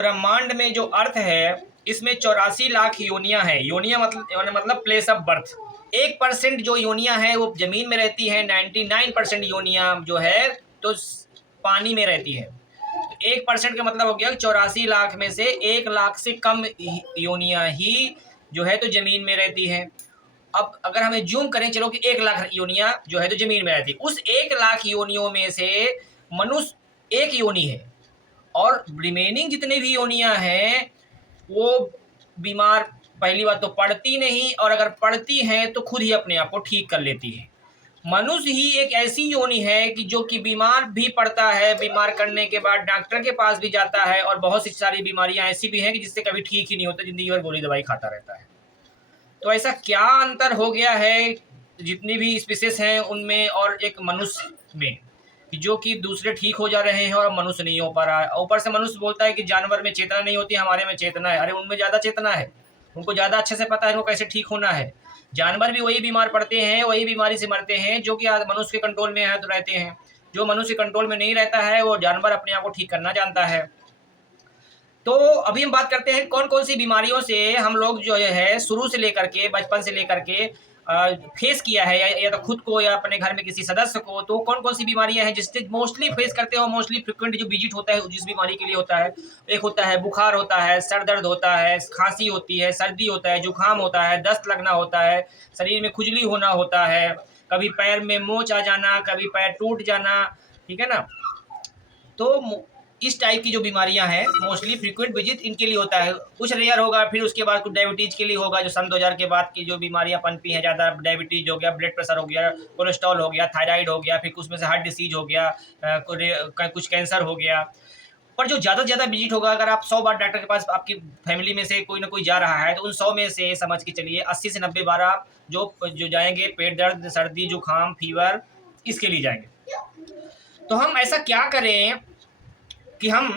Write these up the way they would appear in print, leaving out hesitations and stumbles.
ब्रह्मांड में जो अर्थ है इसमें 84 लाख योनियां हैं। योनियां मतलब प्लेस ऑफ बर्थ। 1% जो योनियां हैं वो जमीन में रहती है, 99% योनियां जो है तो पानी में रहती है। 1% का मतलब हो गया 84 लाख में से 1 लाख से कम योनियां ही जो है तो जमीन में रहती है। अब अगर हमें जूम करें, चलो कि 1 लाख योनियां जो है तो जमीन में रहती, उस 1 लाख योनियों में से मनुष्य एक योनि है और रिमेनिंग जितने भी योनियां हैं वो बीमार पहली बात तो पड़ती नहीं, और अगर पड़ती हैं तो खुद ही अपने आप को ठीक कर लेती है। मनुष्य ही एक ऐसी योनि है कि जो कि बीमार भी पड़ता है, बीमार करने के बाद डॉक्टर के पास भी जाता है, और बहुत सी सारी बीमारियां ऐसी भी हैं कि जिससे कभी ठीक ही नहीं होता, जिंदगी भर गोली दवाई खाता रहता है। तो ऐसा क्या अंतर हो गया है जितनी भी स्पीसीज हैं उनमें और एक मनुष्य में, कि जो कि दूसरे ठीक हो जा रहे हैं और मनुष्य नहीं हो पा रहा है। ऊपर से मनुष्य बोलता है कि जानवर में चेतना नहीं होती, हमारे में चेतना है। अरे उनमें ज़्यादा चेतना है, उनको ज़्यादा अच्छे से पता है उनको कैसे ठीक होना है। जानवर भी वही बीमार पड़ते हैं, वही बीमारी से मरते हैं जो कि मनुष्य के कंट्रोल में है तो रहते हैं। जो मनुष्य कंट्रोल में नहीं रहता है वो जानवर अपने आप को ठीक करना जानता है। तो अभी हम बात करते हैं कौन कौन सी बीमारियों से हम लोग जो है शुरू से लेकर के, बचपन से लेकर के फेस किया है, या तो खुद को या अपने घर में किसी सदस्य को। तो कौन कौन सी बीमारियां हैं जिससे मोस्टली फेस करते हो, मोस्टली फ्रिक्वेंट जो विजिट होता है जिस बीमारी के लिए होता है। एक होता है बुखार होता है, सर दर्द होता है, खांसी होती है, सर्दी होता है, जुकाम होता है, दस्त लगना होता है, शरीर में खुजली होना होता है, कभी पैर में मोच आ जाना, कभी पैर टूट जाना, ठीक है ना। तो इस टाइप की जो बीमारियां हैं मोस्टली फ्रीक्वेंट विजिट इनके लिए होता है। कुछ रेयर होगा, फिर उसके बाद कुछ डायबिटीज के लिए होगा, जो सन 2000 के बाद की जो बीमारियां पनपी हैं ज़्यादा, डायबिटीज हो गया, ब्लड प्रेशर हो गया, कोलेस्ट्रॉल हो गया, थायराइड हो गया, फिर उसमें से हार्ट डिसीज हो गया, कुछ कैंसर हो गया। पर जो ज़्यादा से ज़्यादा विजिट होगा, अगर आप 100 बार डॉक्टर के पास आपकी फैमिली में से कोई ना कोई जा रहा है तो उन 100 में से समझ के चलिए 80 से 90 बार आप जो जाएंगे पेट दर्द, सर्दी, जुकाम, फीवर, इसके लिए जाएंगे। तो हम ऐसा क्या करें कि हम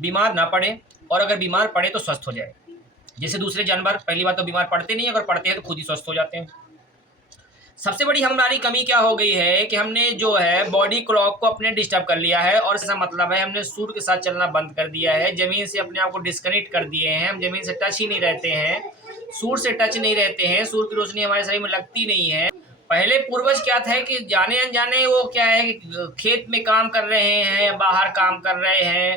बीमार ना पड़े, और अगर बीमार पड़े तो स्वस्थ हो जाए। जैसे दूसरे जानवर पहली बात तो बीमार पड़ते नहीं, अगर पड़ते हैं तो खुद ही स्वस्थ हो जाते हैं। सबसे बड़ी हमारी कमी क्या हो गई है कि हमने जो है बॉडी क्लॉक को अपने डिस्टर्ब कर लिया है, और इसका मतलब है हमने सूर्य के साथ चलना बंद कर दिया है, जमीन से अपने आप को डिस्कनेक्ट कर दिए हैं। हम जमीन से टच ही नहीं रहते हैं, सूर्य से टच नहीं रहते हैं, सूर्य की रोशनी हमारे शरीर में लगती नहीं है। पहले पूर्वज क्या था कि जाने अनजाने वो क्या है कि खेत में काम कर रहे हैं या बाहर काम कर रहे हैं,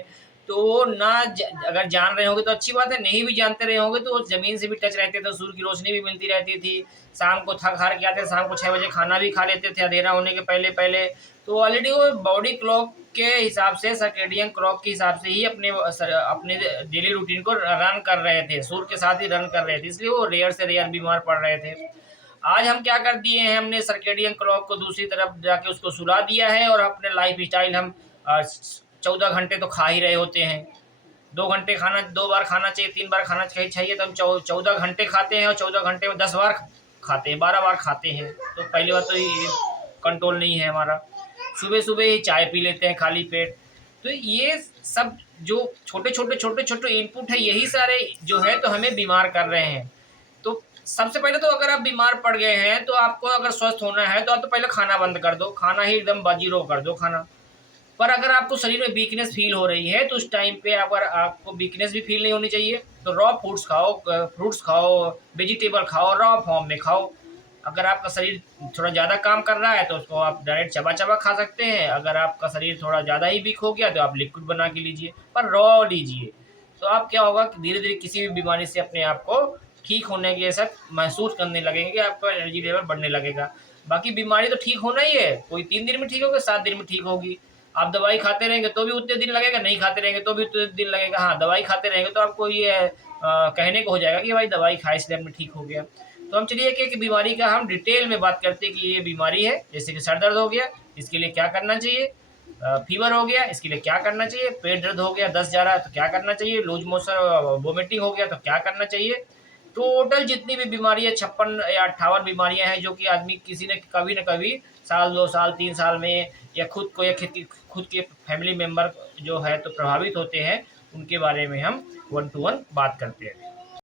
तो अगर जान रहे होंगे तो अच्छी बात है, नहीं भी जानते रहे होंगे तो ज़मीन से भी टच रहते थे, सूर्य की रोशनी भी मिलती रहती थी। शाम को थक हार के आते, शाम को 6 बजे खाना भी खा लेते थे अंधेरा होने के पहले पहले। तो ऑलरेडी वो बॉडी क्लॉक के हिसाब से, सर्केडियन क्लॉक के हिसाब से ही अपने डेली रूटीन को रन कर रहे थे, सूर्य के साथ ही रन कर रहे थे, इसलिए वो रेयर से रेयर बीमार पड़ रहे थे। आज हम क्या कर दिए हैं, हमने सर्केडियन क्लॉक को दूसरी तरफ जाके उसको सुला दिया है, और अपने लाइफ स्टाइल हम 14 घंटे तो खा ही रहे होते हैं। 2 घंटे खाना, 2 बार खाना चाहिए, 3 बार खाना चाहिए, तो हम 14 घंटे खाते हैं, और 14 घंटे में 10 बार खाते हैं, 12 बार खाते हैं। तो पहली बात तो ये कंट्रोल नहीं है हमारा। सुबह सुबह ही चाय पी लेते हैं खाली पेट। तो ये सब जो छोटे छोटे इनपुट है, यही सारे जो है तो हमें बीमार कर रहे हैं। तो सबसे पहले तो अगर आप बीमार पड़ गए हैं तो आपको अगर स्वस्थ होना है तो आप तो पहले खाना बंद कर दो, खाना ही एकदम बाजीरो कर दो खाना। पर अगर आपको शरीर में वीकनेस फील हो रही है तो उस टाइम पे अगर आपको वीकनेस भी फील नहीं होनी चाहिए तो रॉ फूड्स खाओ, फ्रूट्स खाओ, वेजिटेबल खाओ, रॉ फॉर्म में खाओ। अगर आपका शरीर थोड़ा ज़्यादा काम कर रहा है तो उसको आप डायरेक्ट चबा चबा खा सकते हैं। अगर आपका शरीर थोड़ा ज़्यादा ही वीक हो गया तो आप लिक्विड बना के लीजिए, पर रॉ लीजिए। तो आप क्या होगा कि धीरे धीरे किसी भी बीमारी से अपने आप को ठीक होने के जैसा महसूस करने लगेंगे, आपका एनर्जी लेवल बढ़ने लगेगा। बाकी बीमारी तो ठीक होना ही है, कोई 3 दिन में ठीक होगी, 7 दिन में ठीक होगी। आप दवाई खाते रहेंगे तो भी उतने दिन लगेगा, नहीं खाते रहेंगे तो भी उतने दिन लगेगा। हाँ, दवाई खाते रहेंगे तो आपको ये कहने को हो जाएगा कि भाई दवाई खाए इसलिए हमने ठीक हो गया। तो हम चलिए कि बीमारी का हम डिटेल में बात करते हैं कि ये बीमारी है। जैसे कि सर दर्द हो गया, इसके लिए क्या करना चाहिए, फीवर हो गया, इसके लिए क्या करना चाहिए, पेट दर्द हो गया, दस्त जा रहा है तो क्या करना चाहिए, लूज मोशन वोमिटिंग हो गया तो क्या करना चाहिए। टोटल जितनी भी बीमारियां 56 या 58 बीमारियां हैं जो कि आदमी किसी ने कभी न कभी साल 2 साल 3 साल में या खुद को या खुद के फैमिली मेम्बर जो है तो प्रभावित होते हैं, उनके बारे में हम 1 to 1 बात करते हैं।